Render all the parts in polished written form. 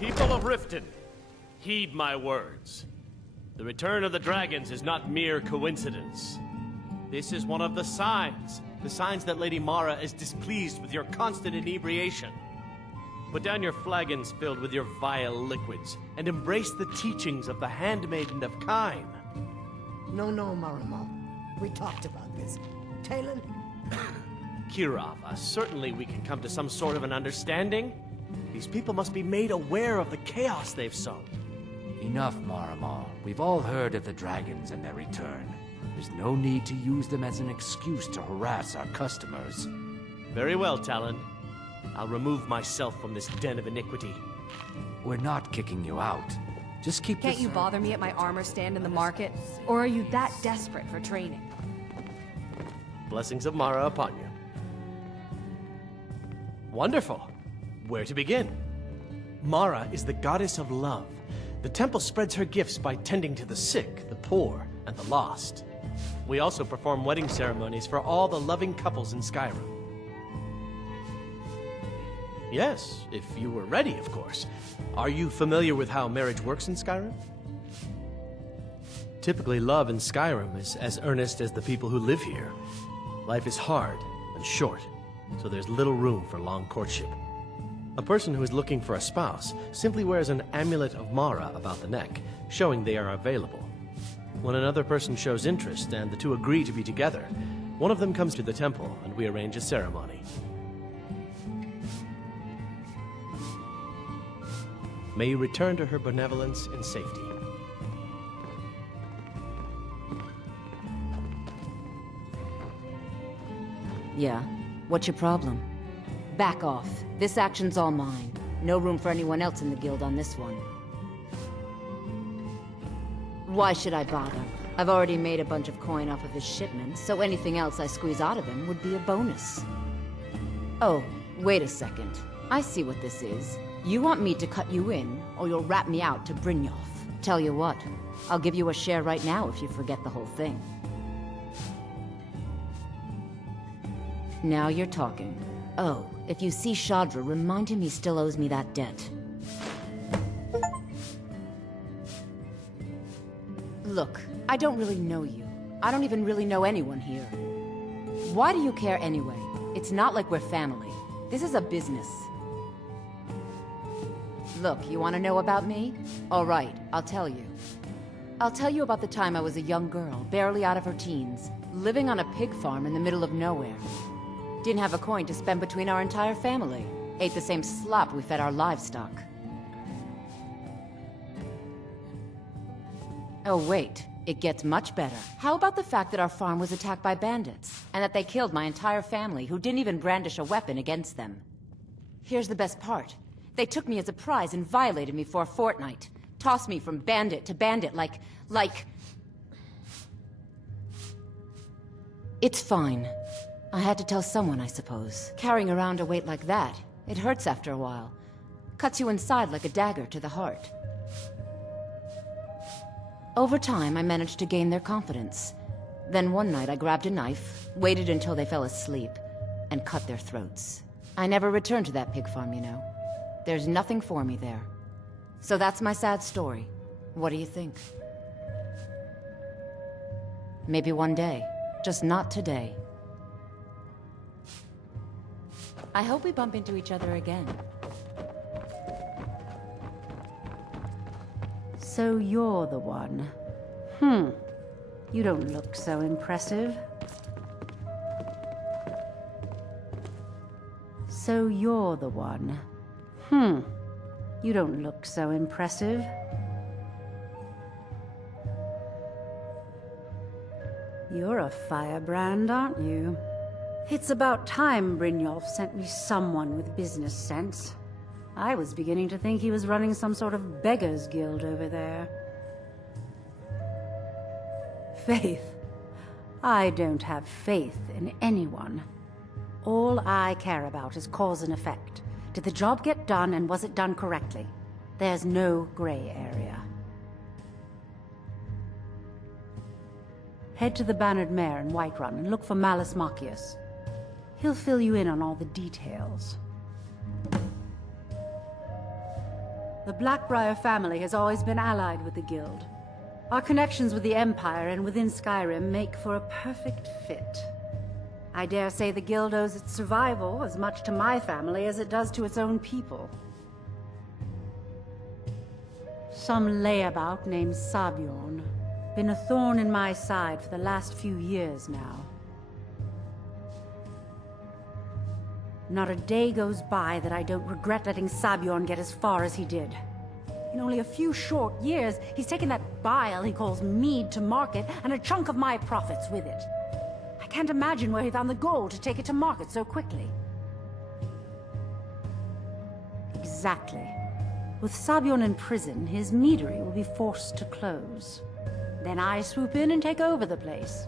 People of Riften, heed my words. The return of the dragons is not mere coincidence. This is one of the signs that Lady Mara is displeased with your constant inebriation. Put down your flagons filled with your vile liquids, and embrace the teachings of the Handmaiden of Kyne. No, Marama. We talked about this. Talon? Kirava, certainly we can come to some sort of an understanding. These people must be made aware of the chaos they've sown. Enough, Marama. We've all heard of the dragons and their return. There's no need to use them as an excuse to harass our customers. Very well, Talon. I'll remove myself from this den of iniquity. We're not kicking you out. Just keep Can't you bother me at my armor stand in the market? Or are you that desperate for training? Blessings of Mara upon you. Wonderful. Where to begin? Mara is the goddess of love. The temple spreads her gifts by tending to the sick, the poor, and the lost. We also perform wedding ceremonies for all the loving couples in Skyrim. Yes, if you were ready, of course. Are you familiar with how marriage works in Skyrim? Typically, love in Skyrim is as earnest as the people who live here. Life is hard and short, so there's little room for long courtship. A person who is looking for a spouse simply wears an amulet of Mara about the neck, showing they are available. When another person shows interest and the two agree to be together, one of them comes to the temple and we arrange a ceremony. May you return to her benevolence in safety. Yeah? What's your problem? Back off. This action's all mine. No room for anyone else in the guild on this one. Why should I bother? I've already made a bunch of coin off of his shipments, so anything else I squeeze out of him would be a bonus. Oh, wait a second. I see what this is. You want me to cut you in, or you'll rat me out to Brynjolf. Tell you what, I'll give you a share right now if you forget the whole thing. Now you're talking. Oh, if you see Shadra, remind him he still owes me that debt. Look, I don't really know you. I don't even really know anyone here. Why do you care anyway? It's not like we're family. This is a business. Look, you want to know about me? All right, I'll tell you. I'll tell you about the time I was a young girl, barely out of her teens, living on a pig farm in the middle of nowhere. Didn't have a coin to spend between our entire family. Ate the same slop we fed our livestock. Oh wait, it gets much better. How about the fact that our farm was attacked by bandits, and that they killed my entire family who didn't even brandish a weapon against them? Here's the best part. They took me as a prize and violated me for a fortnight. Tossed me from bandit to bandit like... It's fine. I had to tell someone, I suppose. Carrying around a weight like that, it hurts after a while. Cuts you inside like a dagger to the heart. Over time, I managed to gain their confidence. Then one night I grabbed a knife, waited until they fell asleep, and cut their throats. I never returned to that pig farm, you know. There's nothing for me there. So that's my sad story. What do you think? Maybe one day. Just not today. I hope we bump into each other again. So you're the one. You don't look so impressive. So you're the one. You don't look so impressive. You're a firebrand, aren't you? It's about time Brynjolf sent me someone with business sense. I was beginning to think he was running some sort of beggars guild over there. Faith. I don't have faith in anyone. All I care about is cause and effect. Did the job get done, and was it done correctly? There's no gray area. Head to the Bannered Mare in Whiterun and look for Mallus Maccius. He'll fill you in on all the details. The Black-Briar family has always been allied with the Guild. Our connections with the Empire and within Skyrim make for a perfect fit. I dare say the Guild owes its survival as much to my family as it does to its own people. Some layabout named Sabjorn. Been a thorn in my side for the last few years now. Not a day goes by that I don't regret letting Sabjorn get as far as he did. In only a few short years, he's taken that bile he calls mead to market, and a chunk of my profits with it. I can't imagine where he found the gold to take it to market so quickly. Exactly. With Sabjorn in prison, his meadery will be forced to close. Then I swoop in and take over the place.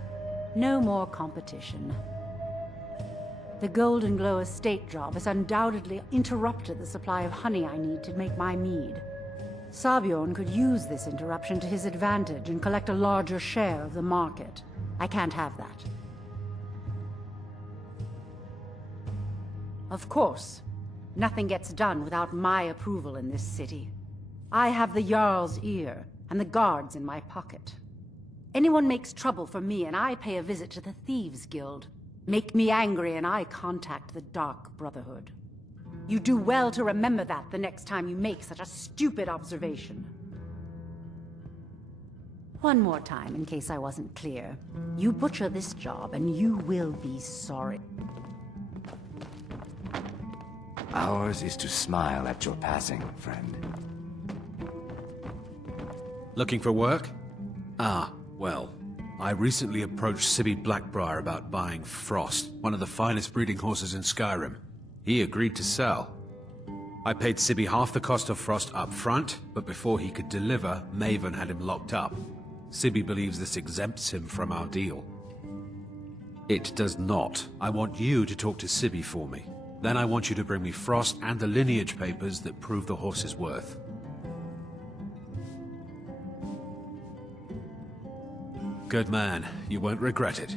No more competition. The Golden Glow estate job has undoubtedly interrupted the supply of honey I need to make my mead. Sabjorn could use this interruption to his advantage and collect a larger share of the market. I can't have that. Of course, nothing gets done without my approval in this city. I have the Jarl's ear and the guards in my pocket. Anyone makes trouble for me and I pay a visit to the Thieves Guild. Make me angry and I contact the Dark Brotherhood. You do well to remember that the next time you make such a stupid observation. One more time, in case I wasn't clear. You butcher this job and you will be sorry. Ours is to smile at your passing, friend. Looking for work? Ah, well, I recently approached Maven Black-Briar about buying Frost, one of the finest breeding horses in Skyrim. He agreed to sell. I paid Sibby half the cost of Frost up front, but before he could deliver, Maven had him locked up. Sibby believes this exempts him from our deal. It does not. I want you to talk to Sibby for me. Then I want you to bring me Frost and the lineage papers that prove the horse's worth. Good man. You won't regret it.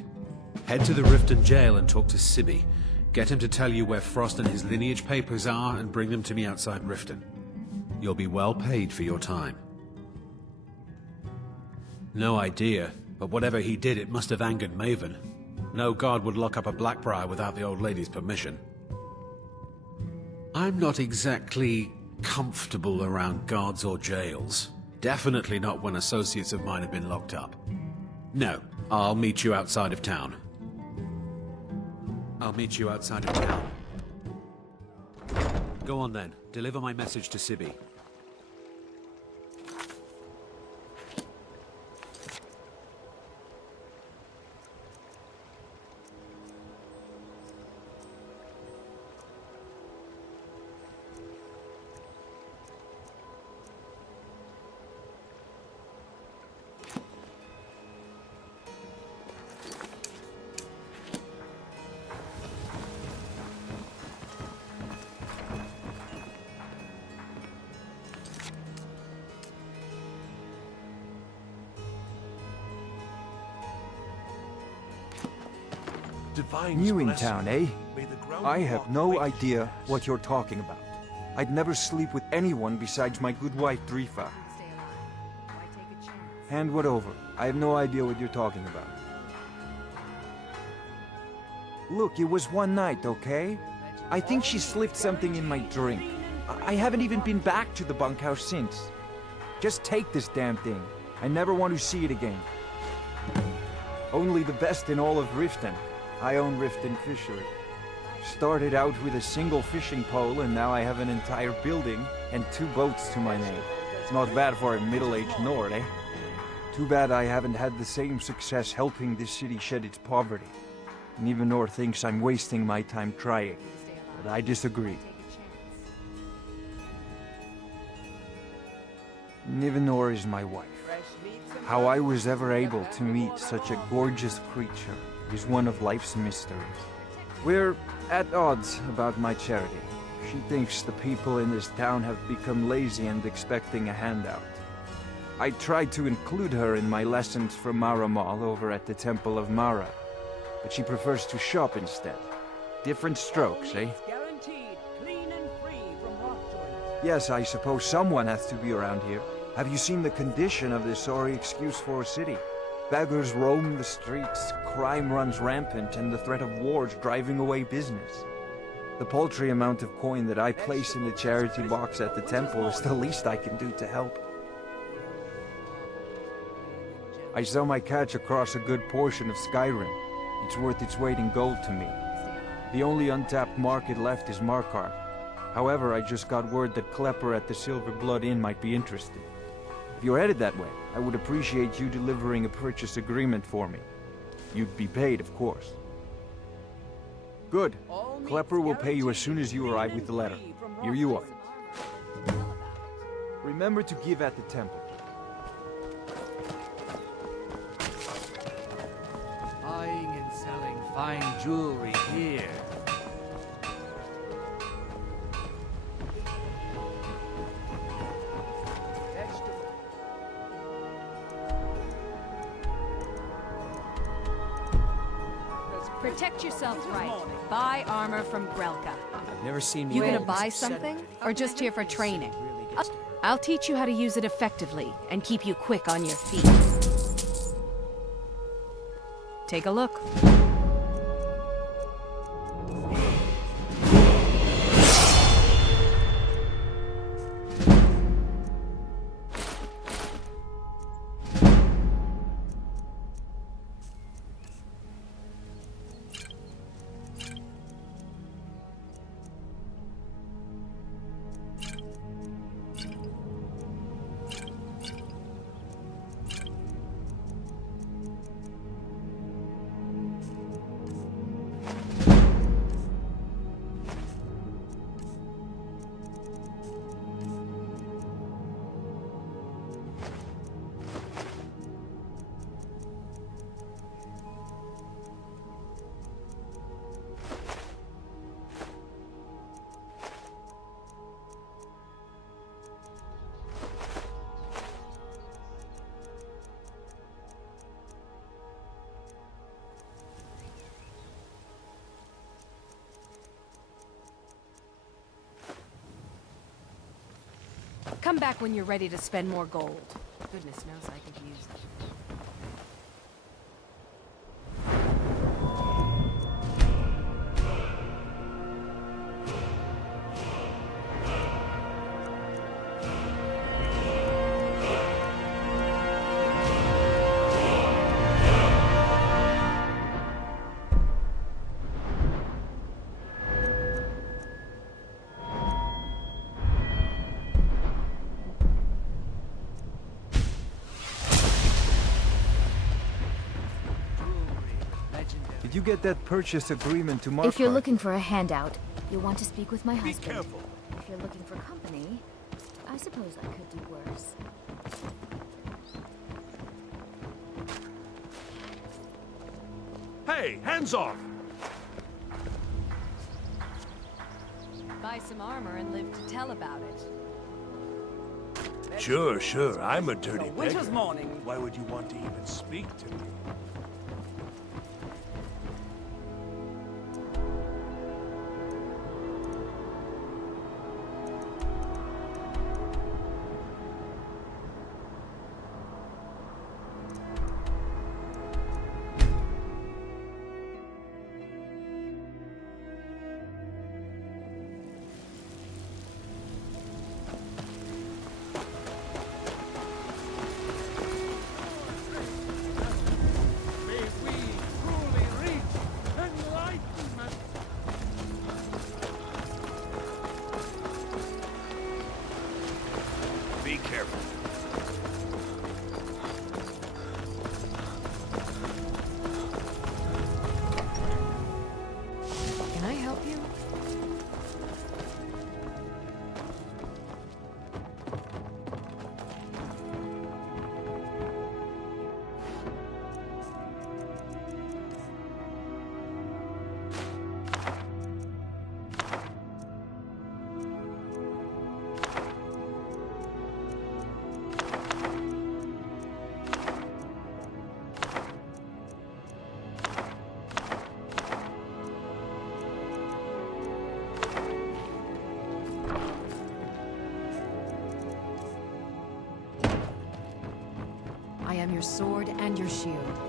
Head to the Riften jail and talk to Sibby. Get him to tell you where Frost and his lineage papers are and bring them to me outside Riften. You'll be well paid for your time. No idea, but whatever he did, it must have angered Maven. No guard would lock up a Black-Briar without the old lady's permission. I'm not exactly comfortable around guards or jails. Definitely not when associates of mine have been locked up. No, I'll meet you outside of town. I'll meet you outside of town. Go on then. Deliver my message to Sibby. New in town, eh? I have no idea what you're talking about. I'd never sleep with anyone besides my good wife, Drifa. Hand what over. I have no idea what you're talking about. Look, it was one night, okay? I think she slipped something in my drink. I haven't even been back to the bunkhouse since. Just take this damn thing. I never want to see it again. Only the best in all of Riften. I own Riften Fishery. Started out with a single fishing pole and now I have an entire building and 2 boats to my name. Not bad for a middle-aged Nord, eh? Too bad I haven't had the same success helping this city shed its poverty. Nivenor thinks I'm wasting my time trying, but I disagree. Nivenor is my wife. How I was ever able to meet such a gorgeous creature is one of life's mysteries. We're at odds about my charity. She thinks the people in this town have become lazy and expecting a handout. I tried to include her in my lessons from Maramal over at the Temple of Mara, but she prefers to shop instead. Different strokes, eh? Yes, I suppose someone has to be around here. Have you seen the condition of this sorry excuse for a city? Beggars roam the streets, crime runs rampant, and the threat of war's driving away business. The paltry amount of coin that I place in the charity box at the temple is the least I can do to help. I sell my catch across a good portion of Skyrim. It's worth its weight in gold to me. The only untapped market left is Markarth. However, I just got word that Klepper at the Silver Blood Inn might be interested. If you're headed that way, I would appreciate you delivering a purchase agreement for me. You'd be paid, of course. Good. Klepper will pay you as soon as you arrive with the letter. Here you are. Remember to give at the temple. Buying and selling fine jewelry here. Protect yourself right. Buy armor from Grelka. I've never seen You gonna Maven buy something? Or just here for training? I'll teach you how to use it effectively and keep you quick on your feet. Take a look. Come back when you're ready to spend more gold. Goodness knows I could use it. Did you get that purchase agreement to Markarth? If you're looking for a handout, you'll want to speak with my husband. Be careful. If you're looking for company, I suppose I could do worse. Hey, hands off! Buy some armor and live to tell about it. Sure, I'm a dirty beggar. Why would you want to even speak to me? sword and your shield.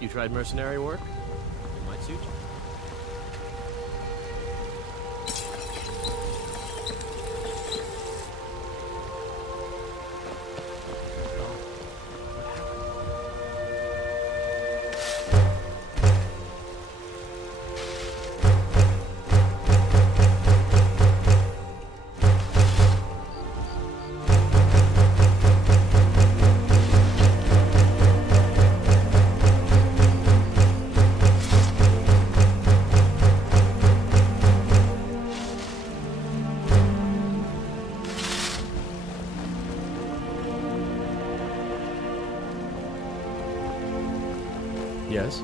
You tried mercenary work? It might suit you. Yes?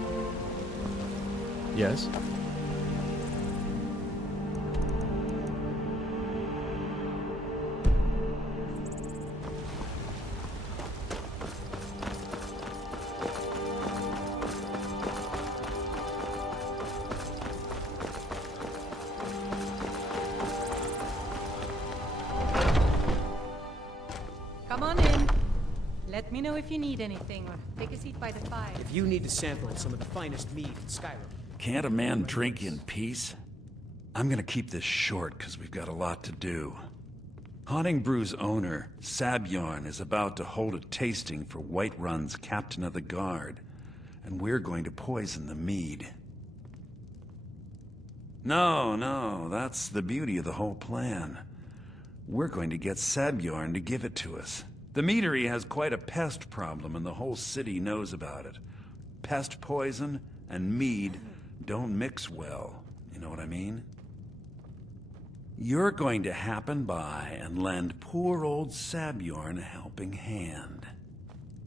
Yes? Come on in. Let me know if you need anything, or take a seat by the fire. If you need to sample some of the finest mead in Skyrim. Can't a man drink in peace? I'm gonna keep this short, because we've got a lot to do. Honningbrews owner, Sabjorn, is about to hold a tasting for Whiterun's Captain of the Guard, and we're going to poison the mead. No, that's the beauty of the whole plan. we're going to get Sabjorn to give it to us. The meadery has quite a pest problem, and the whole city knows about it. Pest poison and mead don't mix well. You know what I mean? You're going to happen by and lend poor old Sabjorn a helping hand.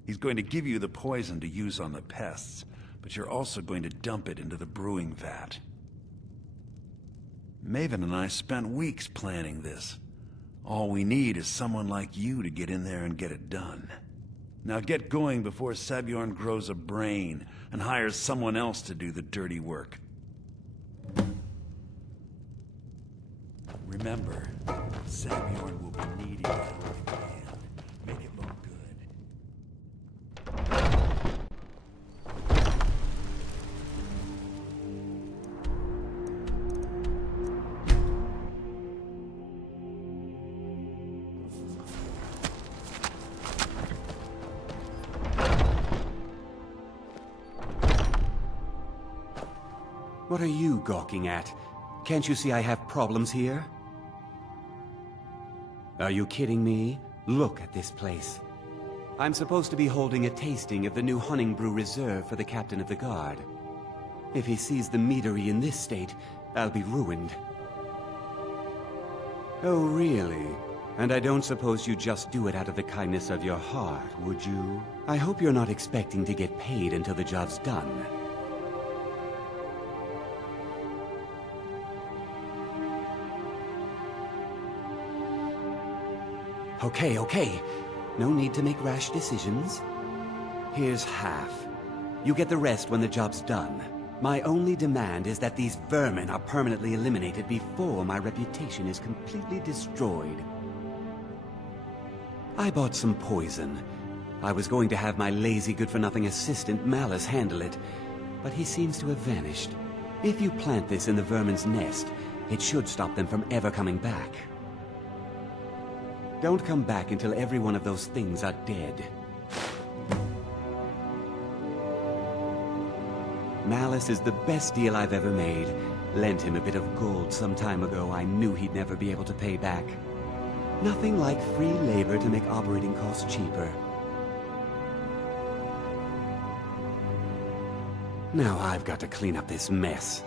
He's going to give you the poison to use on the pests, but you're also going to dump it into the brewing vat. Maven and I spent weeks planning this. All we need is someone like you to get in there and get it done. Now get going before Sabjorn grows a brain and hires someone else to do the dirty work. Remember, Sabjorn will be needing a helping hand. Make it look What are you gawking at? Can't you see I have problems here? Are you kidding me? Look at this place. I'm supposed to be holding a tasting of the new Honningbrew Reserve for the captain of the guard. If he sees the meadery in this state, I'll be ruined. Oh, really? And I don't suppose you just do it out of the kindness of your heart, would you? I hope you're not expecting to get paid until the job's done. Okay. No need to make rash decisions. Here's half. You get the rest when the job's done. My only demand is that these vermin are permanently eliminated before my reputation is completely destroyed. I bought some poison. I was going to have my lazy good-for-nothing assistant Mallus handle it, but he seems to have vanished. If you plant this in the vermin's nest, it should stop them from ever coming back. Don't come back until every one of those things are dead. Mallus is the best deal I've ever made. Lent him a bit of gold some time ago I knew he'd never be able to pay back. Nothing like free labor to make operating costs cheaper. Now I've got to clean up this mess.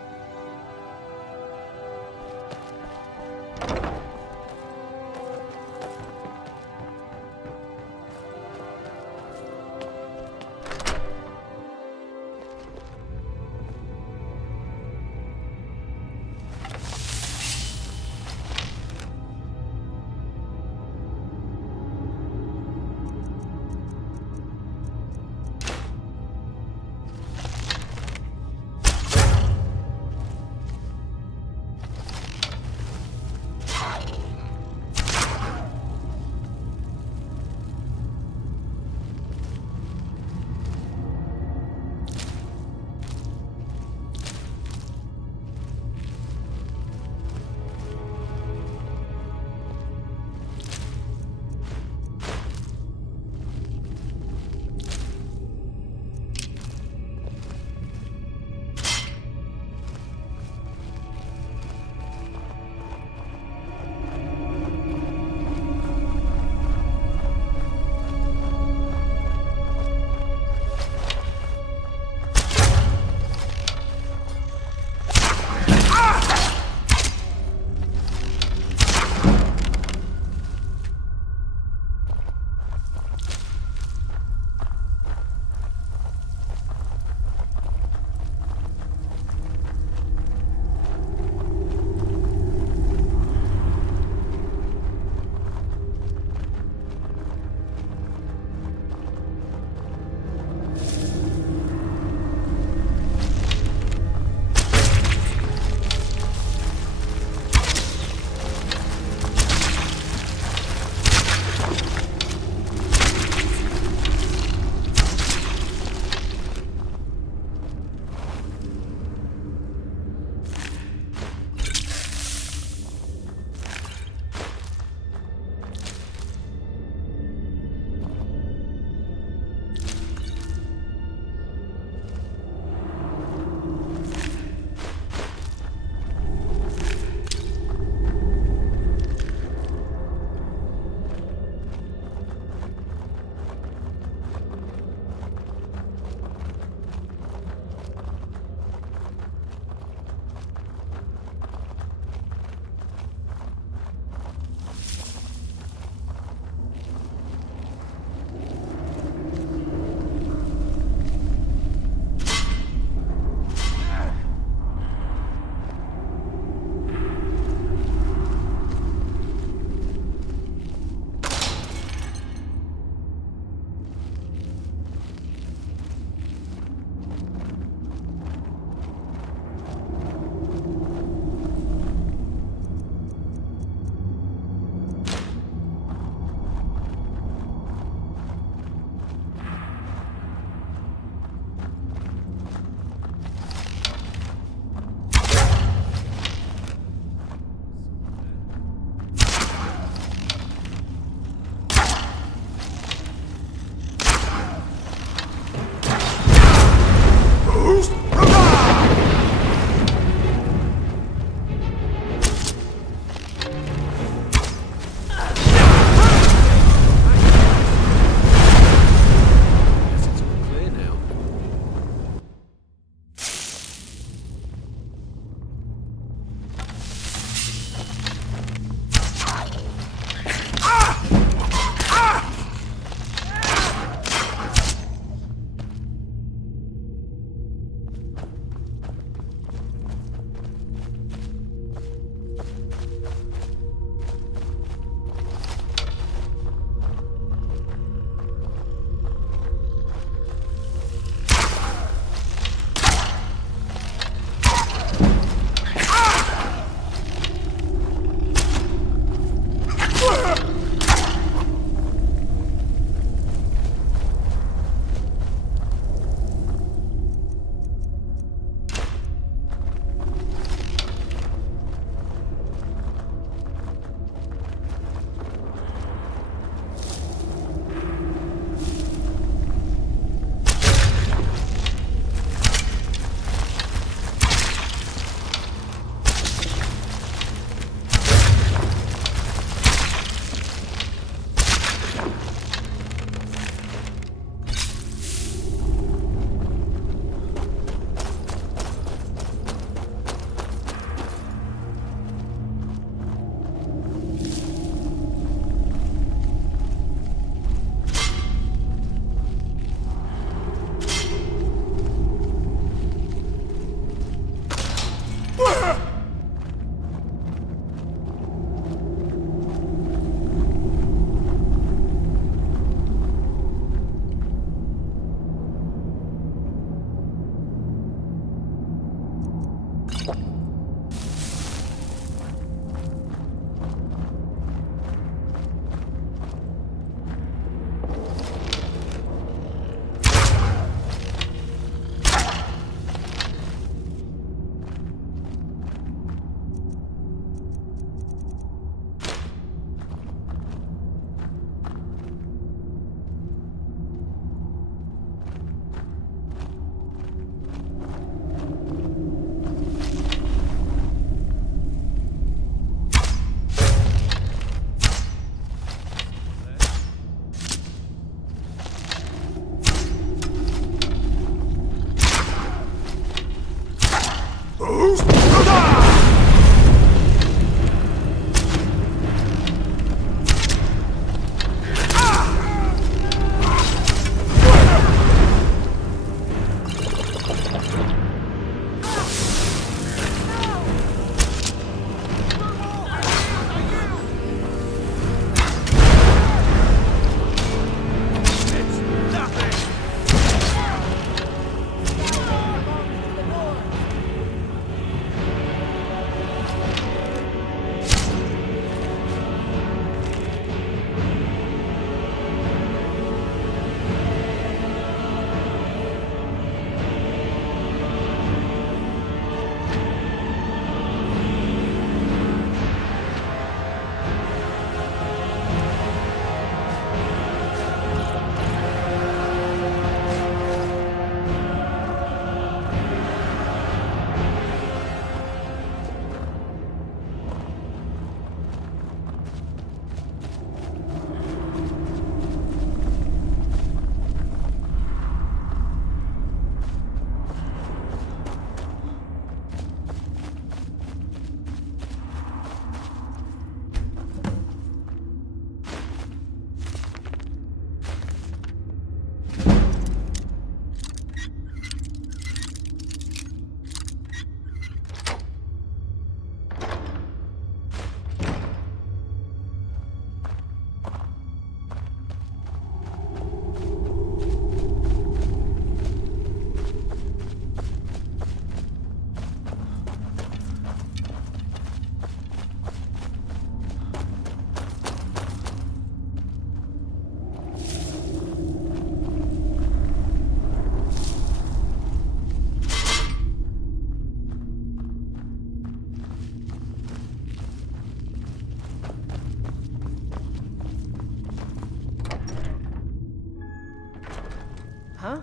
Huh?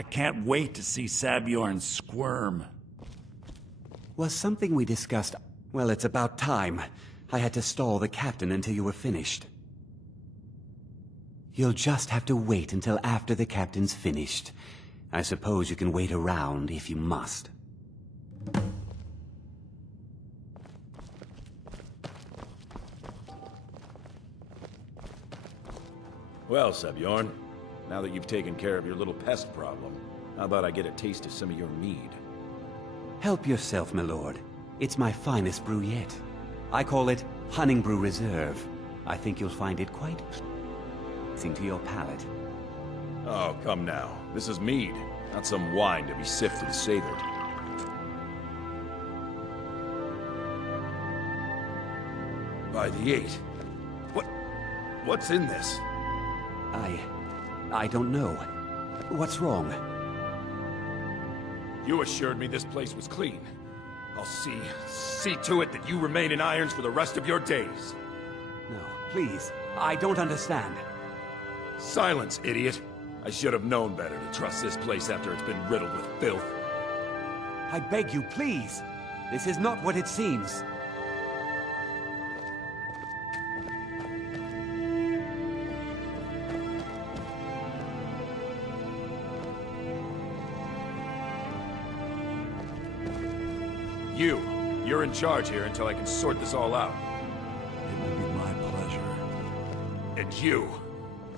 I can't wait to see Sabjorn squirm. Was something we discussed... Well, it's about time. I had to stall the captain until you were finished. You'll just have to wait until after the captain's finished. I suppose you can wait around if you must. Well, Sebjorn, now that you've taken care of your little pest problem, how about I get a taste of some of your mead? Help yourself, my lord. It's my finest brew yet. I call it Honningbrew Reserve. I think you'll find it quite pleasing to your palate. Oh, come now. This is mead, not some wine to be sifted and savored. By the 8. What's in this? I don't know. What's wrong? You assured me this place was clean. I'll see to it that you remain in irons for the rest of your days. No, please. I don't understand. Silence, idiot. I should have known better to trust this place after it's been riddled with filth. I beg you, please. This is not what it seems. You're in charge here until I can sort this all out. It will be my pleasure. And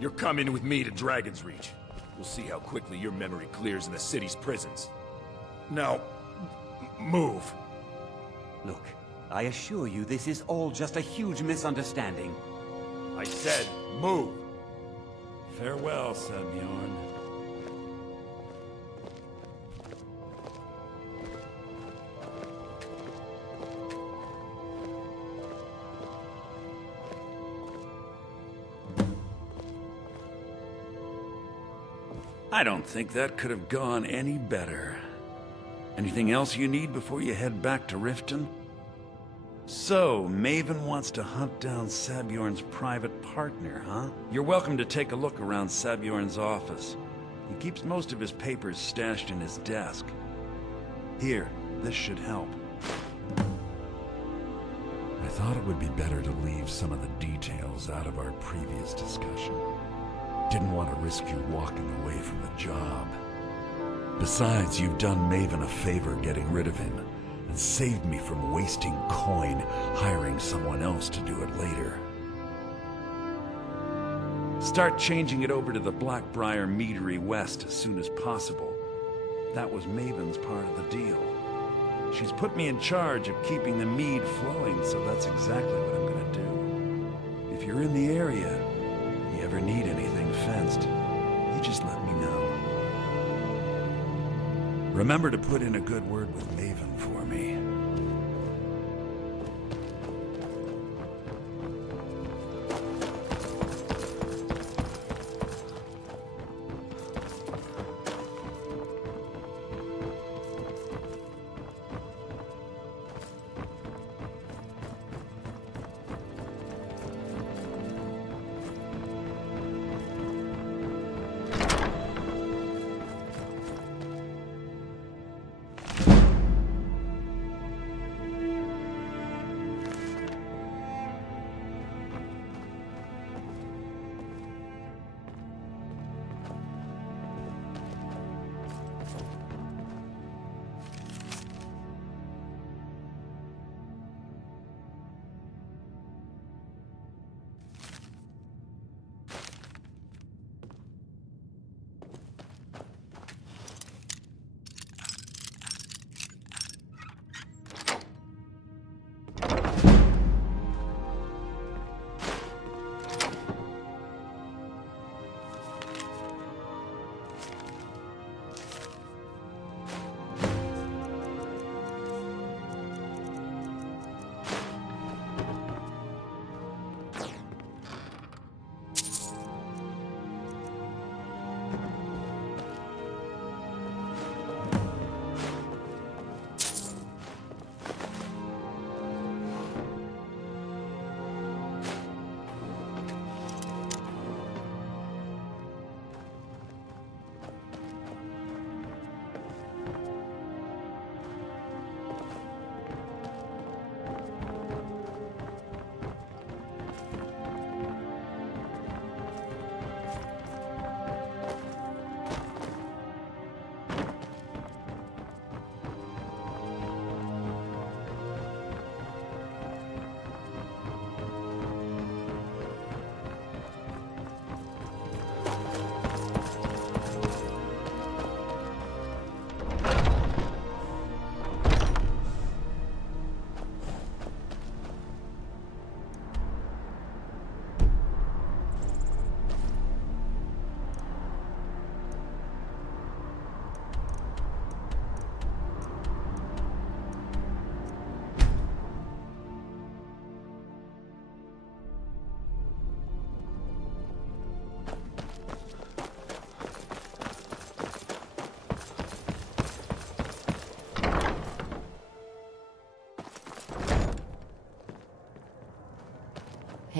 you're coming with me to Dragon's Reach. We'll see how quickly your memory clears in the city's prisons. Now, move. Look, I assure you this is all just a huge misunderstanding. I said, move. Farewell, Sebjorn. I don't think that could have gone any better. Anything else you need before you head back to Riften? So, Maven wants to hunt down Sebjorn's private partner, huh? You're welcome to take a look around Sebjorn's office. He keeps most of his papers stashed in his desk. Here, this should help. I thought it would be better to leave some of the details out of our previous discussion. Didn't want to risk you walking away from the job. Besides, you've done Maven a favor getting rid of him, and saved me from wasting coin hiring someone else to do it later. Start changing it over to the Black-Briar Meadery West as soon as possible. That was Maven's part of the deal. She's put me in charge of keeping the mead flowing, so that's exactly what I'm gonna do. If you're in the area, you ever need anything fenced, you just let me know. Remember to put in a good word with Maven for me.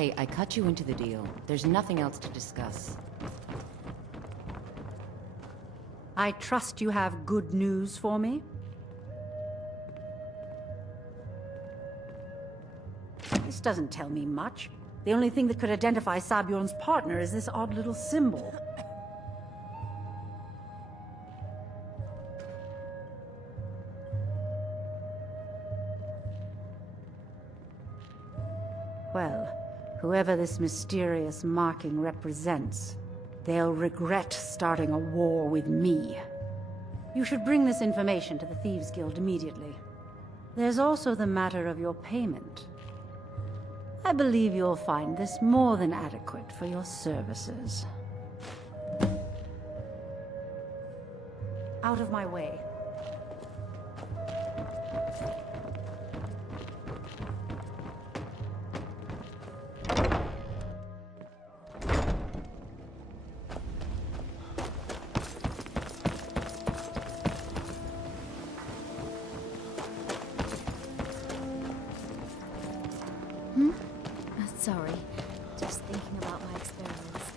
Hey, I cut you into the deal. There's nothing else to discuss. I trust you have good news for me? This doesn't tell me much. The only thing that could identify Sabjorn's partner is this odd little symbol. Well, whoever this mysterious marking represents, they'll regret starting a war with me. You should bring this information to the Thieves Guild immediately. There's also the matter of your payment. I believe you'll find this more than adequate for your services. Out of my way. Sorry, just thinking about my experiments.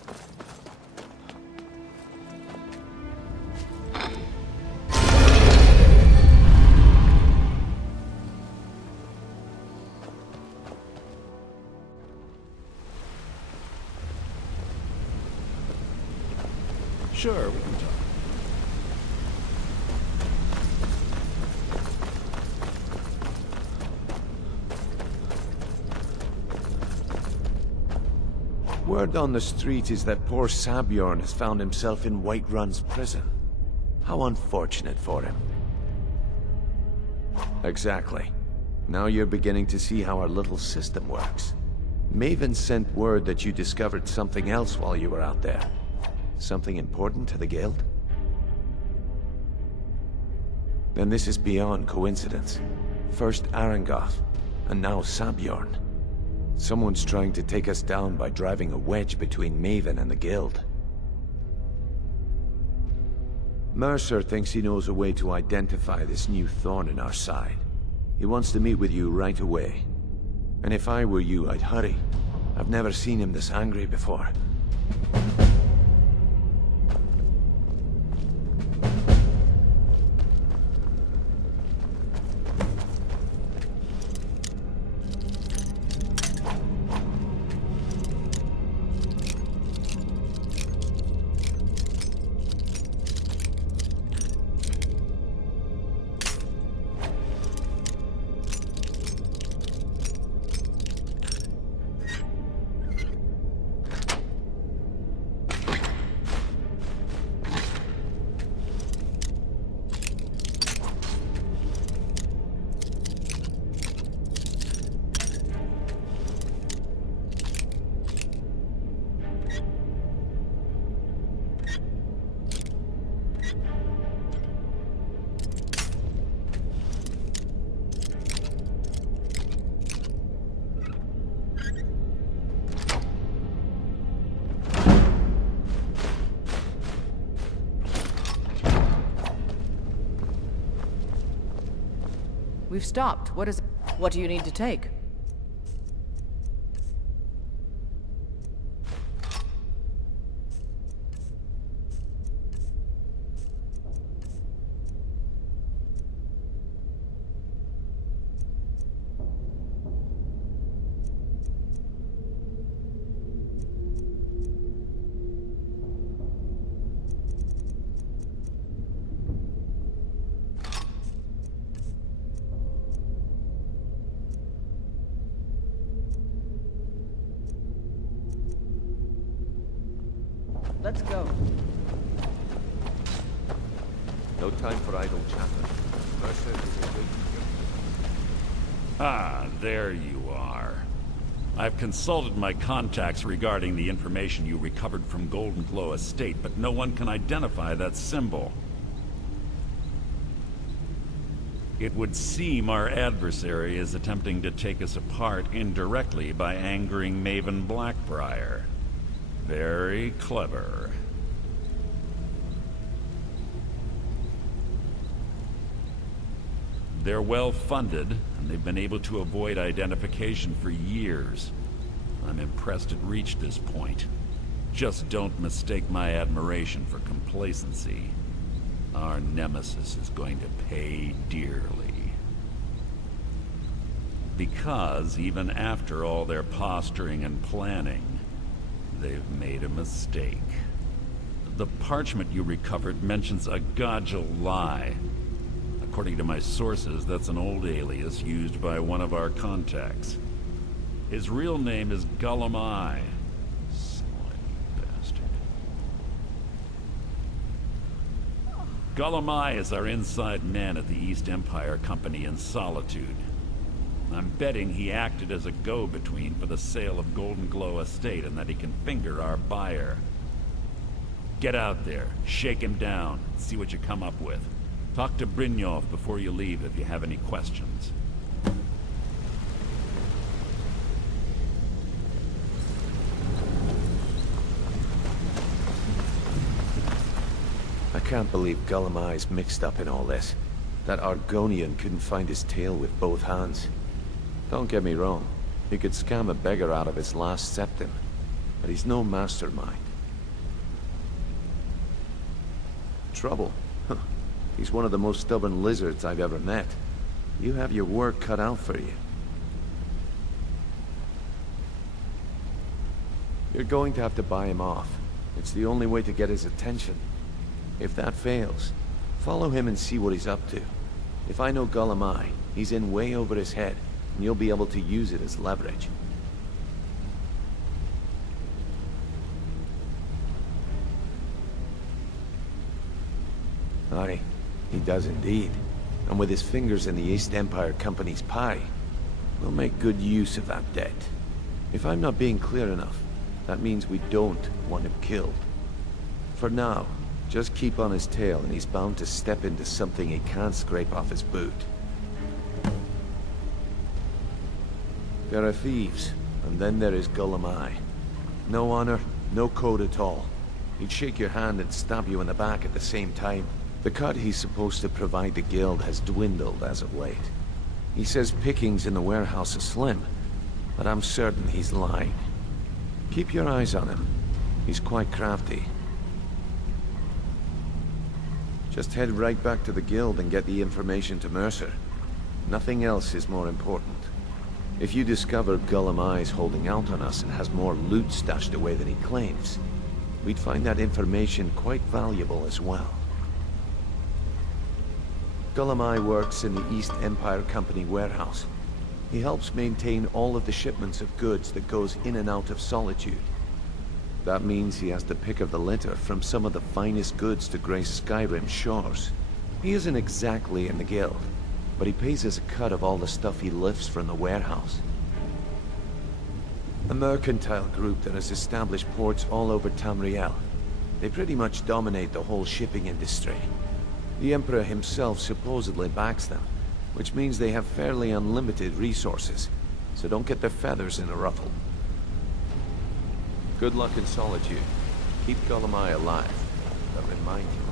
Sure, we can talk. Word on the street is that poor Sabjorn has found himself in Whiterun's prison. How unfortunate for him. Exactly. Now you're beginning to see how our little system works. Maven sent word that you discovered something else while you were out there. Something important to the Guild? Then this is beyond coincidence. First Arangoth, and now Sabjorn. Someone's trying to take us down by driving a wedge between Maven and the Guild. Mercer thinks he knows a way to identify this new thorn in our side. He wants to meet with you right away. And if I were you, I'd hurry. I've never seen him this angry before. We've stopped. What do you need to take? Let's go. No time for idle chatter. Mercer is awaiting you. Ah, there you are. I've consulted my contacts regarding the information you recovered from Golden Glow Estate, but no one can identify that symbol. It would seem our adversary is attempting to take us apart indirectly by angering Maven Black-Briar. Very clever. They're well funded, and they've been able to avoid identification for years. I'm impressed it reached this point. Just don't mistake my admiration for complacency. Our nemesis is going to pay dearly. Because even after all their posturing and planning, they've made a mistake. The parchment you recovered mentions a Godgel lie. According to my sources, that's an old alias used by one of our contacts. His real name is Gullum. Gullum is our inside man at the East Empire Company in Solitude. I'm betting he acted as a go-between for the sale of Golden Glow Estate and that he can finger our buyer. Get out there, shake him down, see what you come up with. Talk to Brynjolf before you leave if you have any questions. I can't believe Gullum mixed up in all this. That Argonian couldn't find his tail with both hands. Don't get me wrong, he could scam a beggar out of his last septim, but he's no mastermind. Trouble? Huh. He's one of the most stubborn lizards I've ever met. You have your work cut out for you. You're going to have to buy him off. It's the only way to get his attention. If that fails, follow him and see what he's up to. If I know Gullum, he's in way over his head, and you'll be able to use it as leverage. Aye, he does indeed. And with his fingers in the East Empire Company's pie, we'll make good use of that debt. If I'm not being clear enough, that means we don't want him killed. For now, just keep on his tail and he's bound to step into something he can't scrape off his boot. There are thieves, and then there is Gullum. No honor, no code at all. He'd shake your hand and stab you in the back at the same time. The cut he's supposed to provide the guild has dwindled as of late. He says pickings in the warehouse are slim, but I'm certain he's lying. Keep your eyes on him. He's quite crafty. Just head right back to the guild and get the information to Mercer. Nothing else is more important. If you discover Gullum holding out on us and has more loot stashed away than he claims, we'd find that information quite valuable as well. Gullum works in the East Empire Company warehouse. He helps maintain all of the shipments of goods that goes in and out of Solitude. That means he has the pick of the litter from some of the finest goods to grace Skyrim's shores. He isn't exactly in the guild, but he pays us a cut of all the stuff he lifts from the warehouse. A mercantile group that has established ports all over Tamriel. They pretty much dominate the whole shipping industry. The Emperor himself supposedly backs them, which means they have fairly unlimited resources, so don't get their feathers in a ruffle. Good luck in Solitude. Keep Gullum alive, but remind him